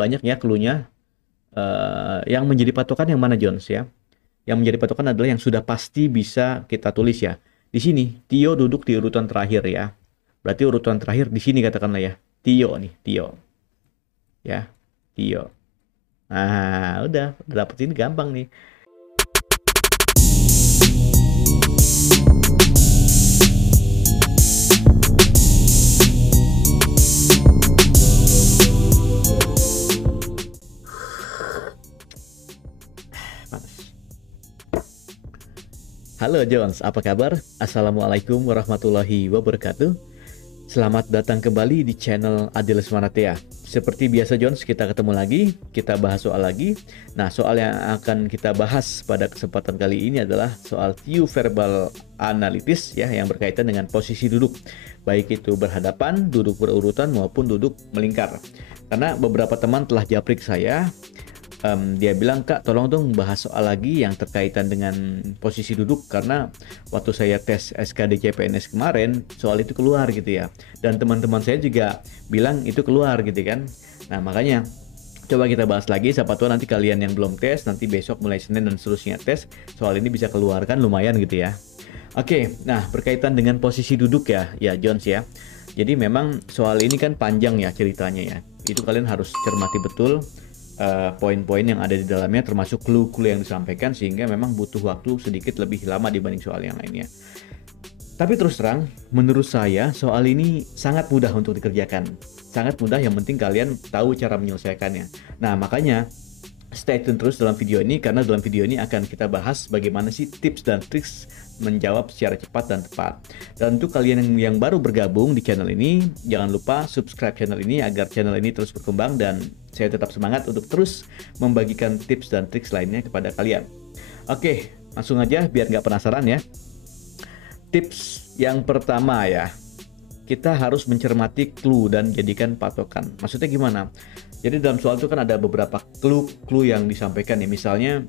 banyak ya clue-nya. Yang menjadi patokan yang mana, Jones ya? Yang menjadi patokan adalah yang sudah pasti bisa kita tulis ya. Di sini Tio duduk di urutan terakhir ya. Berarti urutan terakhir di sini katakanlah ya. Tio nih, Tio ya. Tio. Nah, udah dapet ini gampang nih. Panas. Halo Jones, apa kabar? Assalamualaikum warahmatullahi wabarakatuh. Selamat datang kembali di channel Adil Smaratea. Seperti biasa Jones, kita ketemu lagi, kita bahas soal lagi. Nah, soal yang akan kita bahas pada kesempatan kali ini adalah soal view verbal analitis ya, yang berkaitan dengan posisi duduk. Baik itu berhadapan, duduk berurutan maupun duduk melingkar. Karena beberapa teman telah japrik saya, dia bilang, Kak tolong dong bahas soal lagi yang terkaitan dengan posisi duduk, karena waktu saya tes SKD CPNS kemarin soal itu keluar gitu ya, dan teman-teman saya juga bilang itu keluar gitu kan. Nah makanya coba kita bahas lagi, siapa tahu nanti kalian yang belum tes, nanti besok mulai Senin dan seterusnya tes, soal ini bisa keluar kan, lumayan gitu ya. Oke, nah berkaitan dengan posisi duduk ya Jones ya. Jadi memang soal ini kan panjang ya ceritanya ya. Itu kalian harus cermati betul poin-poin yang ada di dalamnya, termasuk clue-clue yang disampaikan, sehingga memang butuh waktu sedikit lebih lama dibanding soal yang lainnya. Tapi terus terang, menurut saya soal ini sangat mudah untuk dikerjakan. Sangat mudah, yang penting kalian tahu cara menyelesaikannya. Nah, makanya stay tune terus dalam video ini, karena dalam video ini akan kita bahas bagaimana sih tips dan triks menjawab secara cepat dan tepat. Dan untuk kalian yang baru bergabung di channel ini, jangan lupa subscribe channel ini agar channel ini terus berkembang dan saya tetap semangat untuk terus membagikan tips dan triks lainnya kepada kalian. Oke, langsung aja biar nggak penasaran ya. Tips yang pertama ya, kita harus mencermati clue dan jadikan patokan. Maksudnya gimana? Jadi dalam soal itu kan ada beberapa clue yang disampaikan ya. Misalnya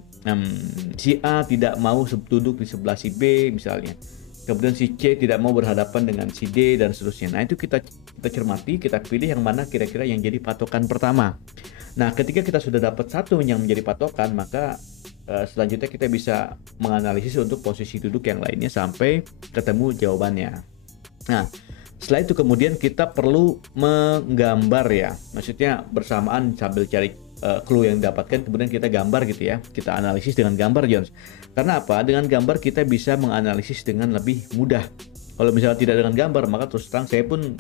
si A tidak mau duduk di sebelah si B misalnya. Kemudian si C tidak mau berhadapan dengan si D dan seterusnya. Nah itu kita cermati, kita pilih yang mana kira-kira yang jadi patokan pertama. Nah ketika kita sudah dapat satu yang menjadi patokan, maka selanjutnya kita bisa menganalisis untuk posisi duduk yang lainnya sampai ketemu jawabannya. Nah setelah itu kemudian kita perlu menggambar ya, maksudnya bersamaan sambil cari clue yang didapatkan, kemudian kita gambar gitu ya, kita analisis dengan gambar Jones. Karena apa? Dengan gambar kita bisa menganalisis dengan lebih mudah. Kalau misalnya tidak dengan gambar, maka terus terang saya pun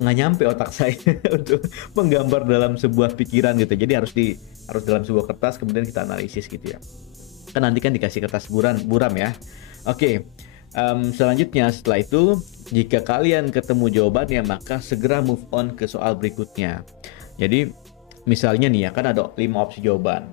nggak nyampe otak saya untuk menggambar dalam sebuah pikiran gitu. Jadi harus dalam sebuah kertas, kemudian kita analisis gitu ya. Kan nanti kan dikasih kertas buram ya. Oke. Selanjutnya setelah itu, jika kalian ketemu jawabannya, maka segera move on ke soal berikutnya. Jadi misalnya nih ya, kan ada 5 opsi jawaban.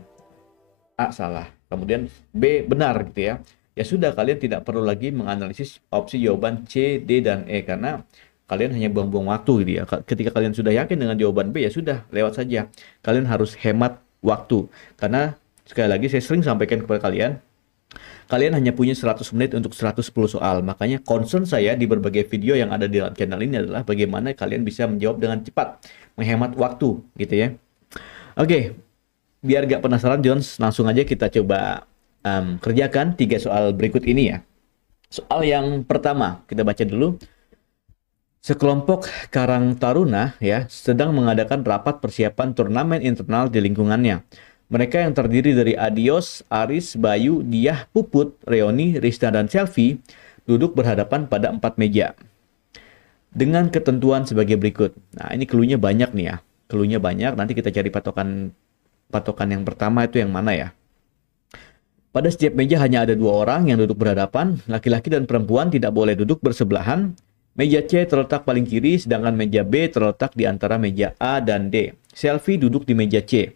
A salah, kemudian B benar gitu ya. Ya sudah, kalian tidak perlu lagi menganalisis opsi jawaban C, D, dan E, karena kalian hanya buang-buang waktu gitu ya. Ketika kalian sudah yakin dengan jawaban B, ya sudah, lewat saja. Kalian harus hemat waktu, karena sekali lagi saya sering sampaikan kepada kalian, kalian hanya punya 100 menit untuk 110 soal. Makanya concern saya di berbagai video yang ada di dalam channel ini adalah bagaimana kalian bisa menjawab dengan cepat, menghemat waktu gitu ya. Oke, biar gak penasaran Jones, langsung aja kita coba kerjakan 3 soal berikut ini ya. Soal yang pertama, kita baca dulu. Sekelompok karang taruna ya sedang mengadakan rapat persiapan turnamen internal di lingkungannya. Mereka yang terdiri dari Adios, Aris, Bayu, Diah, Puput, Reoni, Rista, dan Selvi duduk berhadapan pada 4 meja. Dengan ketentuan sebagai berikut. Nah, ini clue-nya banyak nih ya. Clue-nya banyak, nanti kita cari patokan yang pertama itu yang mana ya. Pada setiap meja hanya ada 2 orang yang duduk berhadapan. Laki-laki dan perempuan tidak boleh duduk bersebelahan. Meja C terletak paling kiri, sedangkan meja B terletak di antara meja A dan D. Selvi duduk di meja C.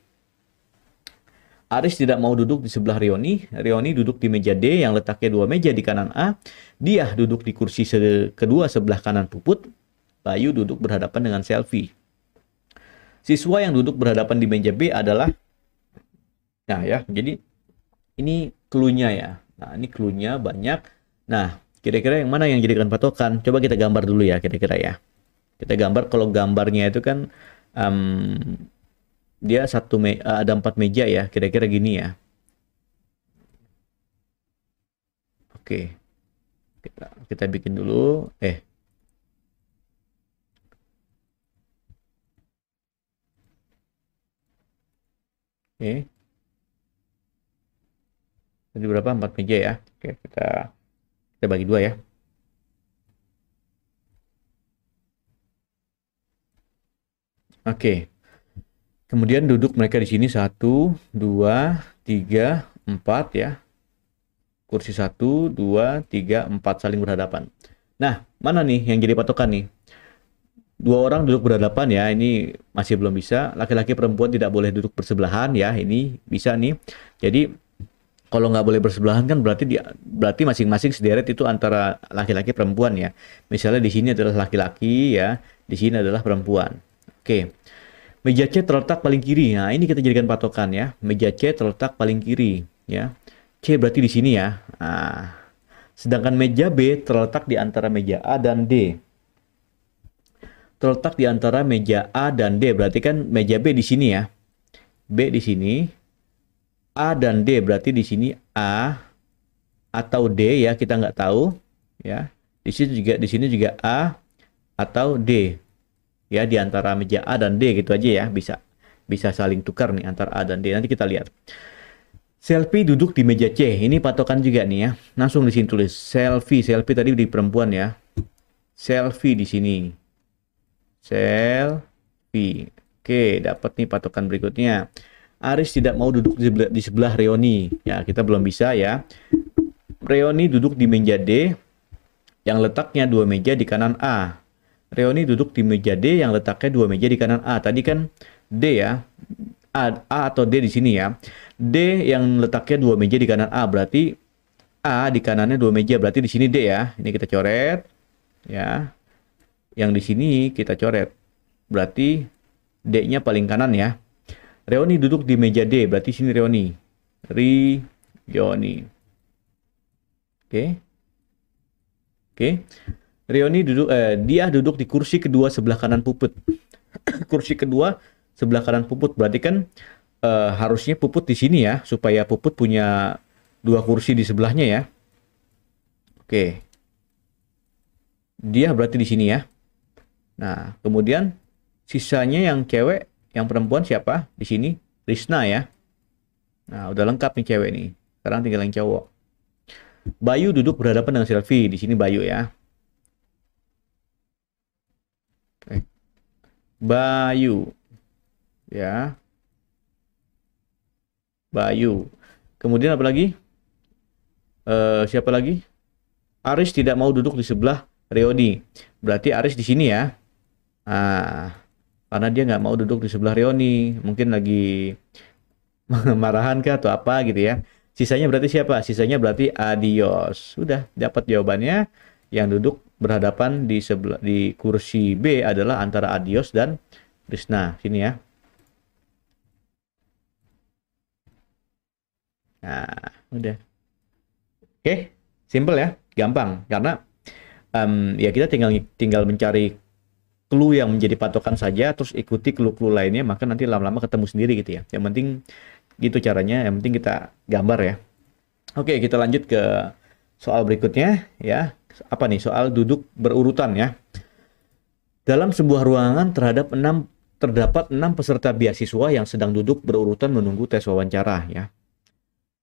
Aris tidak mau duduk di sebelah Reoni. Reoni duduk di meja D yang letaknya 2 meja di kanan A. Diah duduk di kursi kedua sebelah kanan Puput. Bayu duduk berhadapan dengan Selvi. Siswa yang duduk berhadapan di meja B adalah... Nah ya, jadi ini clue-nya ya. Nah ini clue-nya banyak. Nah kira-kira yang mana yang jadikan patokan? Coba kita gambar dulu ya kira-kira ya. Kita gambar, kalau gambarnya itu kan... dia ada 4 meja ya, kira-kira gini ya. Oke, kita bikin dulu. Oke, jadi berapa? 4 meja ya. Oke, kita bagi dua ya. Oke, kemudian duduk mereka di sini 1, 2, 3, 4 ya. Kursi 1, 2, 3, 4 saling berhadapan. Nah, mana nih yang jadi patokan nih? Dua orang duduk berhadapan ya, ini masih belum bisa. Laki-laki perempuan tidak boleh duduk bersebelahan ya, ini bisa nih. Jadi kalau nggak boleh bersebelahan kan berarti masing-masing sederet itu antara laki-laki perempuan ya. Misalnya di sini adalah laki-laki ya, di sini adalah perempuan. Oke. Meja C terletak paling kiri. Nah, ini kita jadikan patokan ya. Meja C terletak paling kiri ya. C berarti di sini ya. Nah, sedangkan meja B terletak di antara meja A dan D. Terletak di antara meja A dan D. Berarti kan meja B di sini ya. B di sini. A dan D berarti di sini A atau D ya, kita nggak tahu ya. Di sini juga A atau D ya, di antara meja A dan D gitu aja ya, bisa saling tukar nih antara A dan D. Nanti kita lihat. Selfie duduk di meja C. Ini patokan juga nih ya. Langsung di sini tulis selfie. Selfie tadi di perempuan ya. Selfie di sini. Selfie. Oke, dapat nih patokan berikutnya. Aris tidak mau duduk di sebelah Reoni. Ya, kita belum bisa ya. Reoni duduk di meja D yang letaknya 2 meja di kanan A. Reoni duduk di meja D yang letaknya 2 meja di kanan A. Tadi kan D ya. A atau D di sini ya. D yang letaknya 2 meja di kanan A, berarti A di kanannya 2 meja, berarti di sini D ya. Ini kita coret ya. Yang di sini kita coret. Berarti D-nya paling kanan ya. Reoni duduk di meja D, berarti sini Reoni. Rioni. Oke. Oke. Dia duduk di kursi kedua sebelah kanan Puput. Kursi kedua sebelah kanan Puput, berarti kan harusnya Puput di sini ya, supaya Puput punya 2 kursi di sebelahnya ya. Oke. Dia berarti di sini ya. Nah, kemudian sisanya yang cewek, yang perempuan siapa? Di sini Risna ya. Nah, udah lengkap nih cewek nih. Sekarang tinggal yang cowok. Bayu duduk berhadapan dengan Selfie. Di sini Bayu ya. Bayu ya. Bayu. Kemudian apa lagi? Siapa lagi? Aris tidak mau duduk di sebelah Reoni. Berarti Aris di sini ya. Nah, karena dia nggak mau duduk di sebelah Reoni. Mungkin lagi marahan kah atau apa gitu ya. Sisanya berarti siapa? Sisanya berarti Adios. Sudah dapat jawabannya. Yang duduk berhadapan di kursi B adalah antara Adios dan Krisna. Sini ya. Nah, udah. Oke, simple ya, gampang. Karena ya kita tinggal tinggal mencari clue yang menjadi patokan saja, terus ikuti clue-clue lainnya, maka nanti lama-lama ketemu sendiri gitu ya. Yang penting gitu caranya, yang penting kita gambar ya. Oke, kita lanjut ke soal berikutnya ya. Apa nih? Soal duduk berurutan ya. Dalam sebuah ruangan terdapat 6 peserta beasiswa yang sedang duduk berurutan menunggu tes wawancara ya.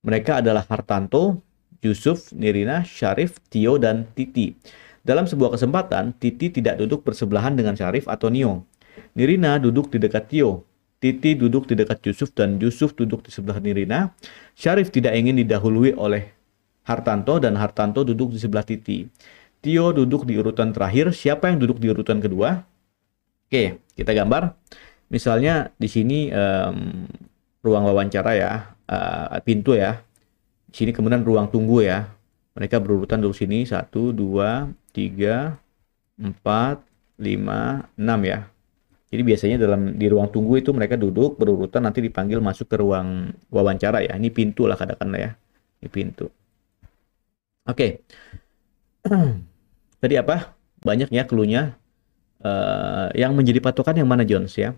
Mereka adalah Hartanto, Yusuf, Nirina, Syarif, Tio, dan Titi. Dalam sebuah kesempatan, Titi tidak duduk bersebelahan dengan Syarif atau Nio. Nirina duduk di dekat Tio. Titi duduk di dekat Yusuf dan Yusuf duduk di sebelah Nirina. Syarif tidak ingin didahului oleh Hartanto dan Hartanto duduk di sebelah Titi. Tio duduk di urutan terakhir. Siapa yang duduk di urutan kedua? Oke, kita gambar. Misalnya di sini ruang wawancara ya, pintu ya. Di sini kemudian ruang tunggu ya. Mereka berurutan dulu sini 1, 2, 3, 4, 5, 6 ya. Jadi biasanya di ruang tunggu itu mereka duduk berurutan, nanti dipanggil masuk ke ruang wawancara ya. Ini pintu lah katakanlah ya. Ini pintu. Oke. Tadi apa? Banyak ya clue-nya. Yang menjadi patokan yang mana Jones ya?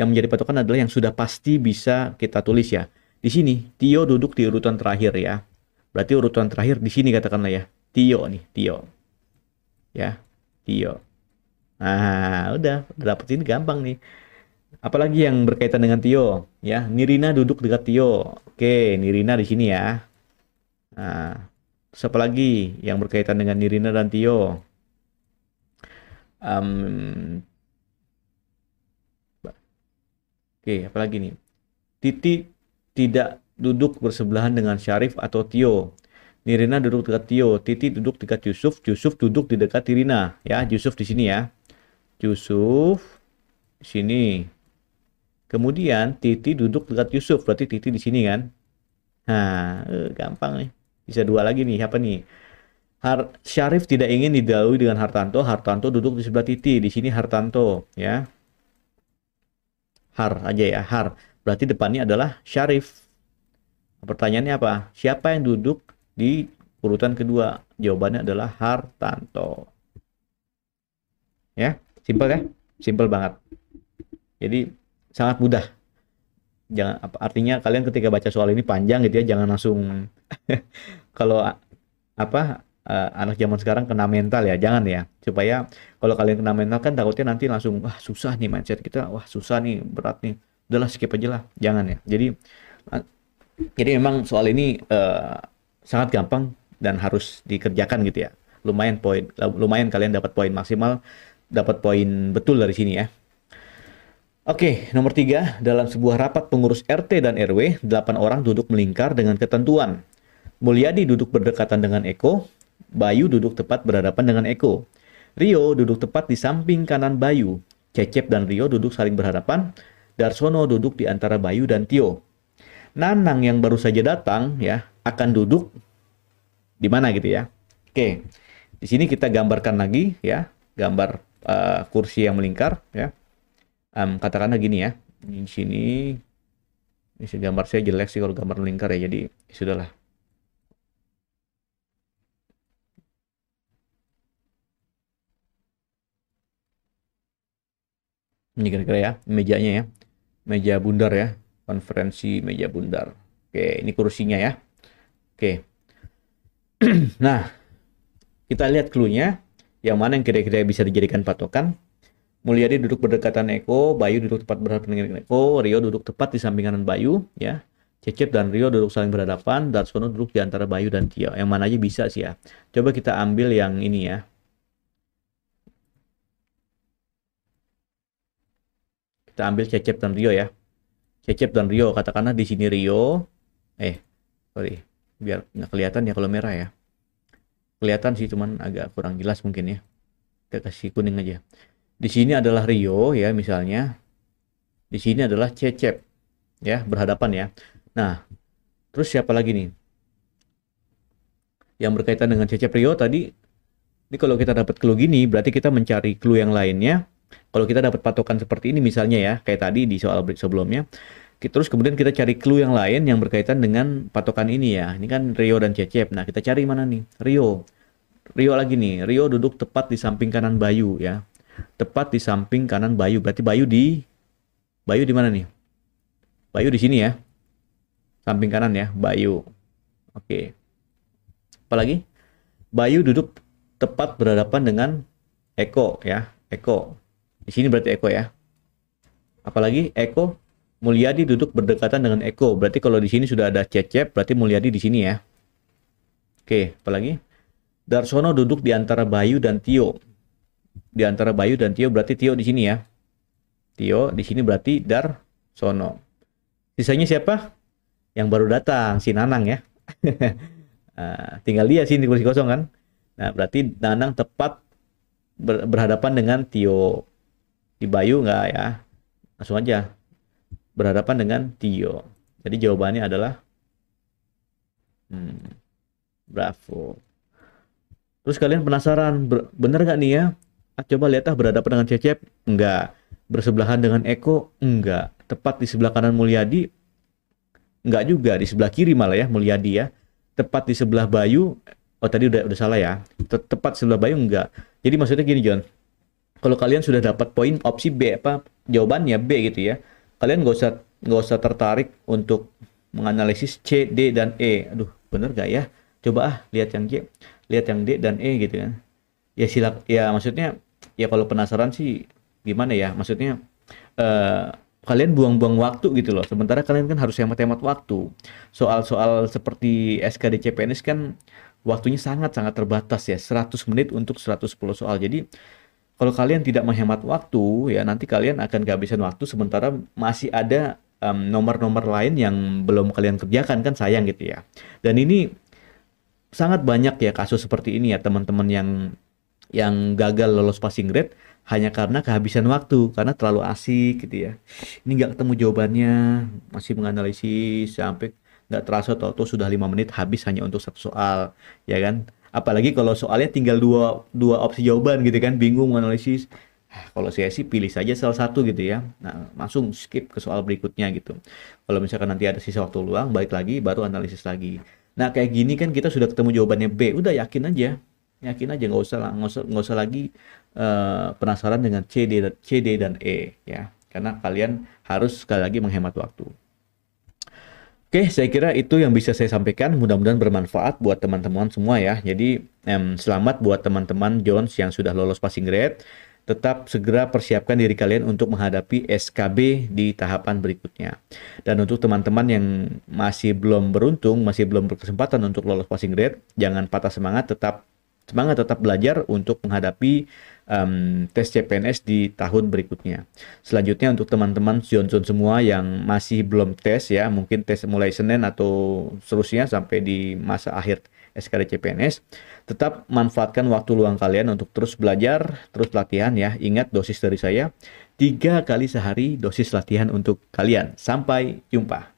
Yang menjadi patokan adalah yang sudah pasti bisa kita tulis ya. Di sini Tio duduk di urutan terakhir ya. Berarti urutan terakhir di sini katakanlah ya. Tio nih, Tio. Ya, Tio. Nah, udah dapet ini gampang nih. Apalagi yang berkaitan dengan Tio ya. Nirina duduk dekat Tio. Oke, Nirina di sini ya. Nah, terus apa lagi yang berkaitan dengan Nirina dan Tio? Em, oke, apalagi nih? Titi tidak duduk bersebelahan dengan Syarif atau Tio. Nirina duduk dekat Tio. Titi duduk dekat Yusuf. Yusuf duduk di dekat Nirina. Ya, Yusuf di sini ya. Yusuf di sini. Kemudian Titi duduk dekat Yusuf. Berarti Titi di sini kan? Nah, gampang nih. Bisa dua lagi nih. Apa nih? Syarif tidak ingin didahului dengan Hartanto. Hartanto duduk di sebelah Titi. Di sini Hartanto, ya. Har aja ya, Har. Berarti depannya adalah Syarif. Pertanyaannya apa? Siapa yang duduk di urutan kedua? Jawabannya adalah Hartanto. Ya, simpel ya? Simpel banget. Jadi sangat mudah. Jangan artinya kalian ketika baca soal ini panjang gitu ya, jangan langsung kalau apa anak zaman sekarang kena mental ya, jangan ya. Supaya kalau kalian kena mental kan takutnya nanti langsung wah susah nih mindset kita, wah susah nih, berat nih. Udahlah skip aja lah, jangan ya. Jadi memang soal ini sangat gampang dan harus dikerjakan gitu ya. Lumayan kalian dapat poin maksimal, dapat poin betul dari sini ya. Oke, nomor 3. Dalam sebuah rapat pengurus RT dan RW, 8 orang duduk melingkar dengan ketentuan. Mulyadi duduk berdekatan dengan Eko, Bayu duduk tepat berhadapan dengan Eko. Rio duduk tepat di samping kanan Bayu. Cecep dan Rio duduk saling berhadapan. Darsono duduk di antara Bayu dan Tio. Nanang yang baru saja datang ya akan duduk di mana gitu ya. Oke, di sini kita gambarkan lagi ya, gambar kursi yang melingkar ya. Katakanlah gini ya, di sini gambar saya jelek sih kalau gambar melingkar ya, jadi sudahlah. Ini kira-kira ya mejanya ya, meja bundar ya, konferensi meja bundar. Oke, ini kursinya ya. Oke, nah kita lihat clue-nya, yang mana yang kira-kira bisa dijadikan patokan. Mulyadi duduk berdekatan Eko, Bayu duduk tepat berhadapan dengan Eko, Rio duduk tepat di samping kanan Bayu, ya. Cecep dan Rio duduk saling berhadapan, Darsono duduk di antara Bayu dan Tio. Yang mana aja bisa sih ya. Coba kita ambil yang ini ya. Kita ambil Cecep dan Rio ya. Cecep dan Rio, katakanlah di sini Rio. Sorry, biar nggak kelihatan ya kalau merah ya. Kelihatan sih, cuman agak kurang jelas mungkin ya. Kita kasih kuning aja. Di sini adalah Rio ya misalnya. Di sini adalah Cecep ya, berhadapan ya. Nah, terus siapa lagi nih? Yang berkaitan dengan Cecep Rio tadi. Ini kalau kita dapat clue gini, berarti kita mencari clue yang lainnya. Kalau kita dapat patokan seperti ini misalnya ya, kayak tadi di soal sebelumnya. Terus kemudian kita cari clue yang lain yang berkaitan dengan patokan ini ya. Ini kan Rio dan Cecep. Nah, kita cari mana nih? Rio. Rio lagi nih. Rio duduk tepat di samping kanan Bayu ya. Tepat di samping kanan Bayu. Berarti Bayu di mana nih? Bayu di sini ya. Samping kanan ya, Bayu. Oke. Apalagi? Bayu duduk tepat berhadapan dengan Eko ya. Eko. Di sini berarti Eko ya. Apalagi? Eko. Mulyadi duduk berdekatan dengan Eko. Berarti kalau di sini sudah ada Cecep, berarti Mulyadi di sini ya. Oke, apalagi? Darsono duduk di antara Bayu dan Tio. Di antara Bayu dan Tio berarti Tio di sini ya. Tio di sini berarti Darsono. Sisanya siapa? Yang baru datang, si Nanang ya. Tinggal dia sini kursi kosong kan. Nah, berarti Nanang tepat berhadapan dengan Tio. Di Bayu nggak ya? Langsung aja. Berhadapan dengan Tio. Jadi jawabannya adalah bravo. Terus kalian penasaran, bener nggak nih ya? Coba lihat berhadapan dengan Cecep? Enggak. Bersebelahan dengan Eko? Enggak. Tepat di sebelah kanan Mulyadi? Enggak juga. Di sebelah kiri malah ya Mulyadi ya. Tepat di sebelah Bayu? Oh tadi udah salah ya. Tepat sebelah Bayu enggak. Jadi maksudnya gini John. kalau kalian sudah dapat poin opsi B apa jawabannya B gitu ya, kalian nggak usah tertarik untuk menganalisis C, D dan E. Aduh, bener gak ya? Coba lihat yang C, lihat yang D dan E gitu kan. Ya ya maksudnya ya kalau penasaran sih gimana ya? Maksudnya eh, kalian buang-buang waktu gitu loh. Sementara kalian kan harus hemat-hemat waktu. Soal-soal seperti SKD CPNS kan waktunya sangat-sangat terbatas ya, 100 menit untuk 110 soal. Jadi kalau kalian tidak menghemat waktu, ya nanti kalian akan kehabisan waktu sementara masih ada nomor-nomor lain yang belum kalian kerjakan kan sayang gitu ya. Dan ini sangat banyak ya kasus seperti ini ya teman-teman yang gagal lolos passing grade hanya karena kehabisan waktu karena terlalu asik gitu ya. Ini nggak ketemu jawabannya, masih menganalisis sampai nggak terasa tahu-tahu sudah 5 menit habis hanya untuk satu soal, ya kan? Apalagi kalau soalnya tinggal dua dua opsi jawaban gitu kan, bingung menganalisis. Kalau saya sih pilih saja salah satu gitu ya. Nah, langsung skip ke soal berikutnya gitu. Kalau misalkan nanti ada sisa waktu luang, balik lagi baru analisis lagi. Nah, kayak gini kan kita sudah ketemu jawabannya B, udah yakin aja nggak usah lagi penasaran dengan C, D dan E ya, karena kalian harus sekali lagi menghemat waktu. Oke, saya kira itu yang bisa saya sampaikan. Mudah-mudahan bermanfaat buat teman-teman semua ya. Jadi, selamat buat teman-teman Jones yang sudah lolos passing grade. Tetap segera persiapkan diri kalian untuk menghadapi SKB di tahapan berikutnya. Dan untuk teman-teman yang masih belum beruntung, masih belum berkesempatan untuk lolos passing grade, jangan patah semangat tetap belajar untuk menghadapi tes CPNS di tahun berikutnya. Selanjutnya untuk teman-teman Johnson semua yang masih belum tes ya, mungkin tes mulai Senin atau seterusnya sampai di masa akhir SKD CPNS, tetap manfaatkan waktu luang kalian untuk terus belajar, terus latihan ya. Ingat dosis dari saya, 3 kali sehari dosis latihan untuk kalian. Sampai jumpa.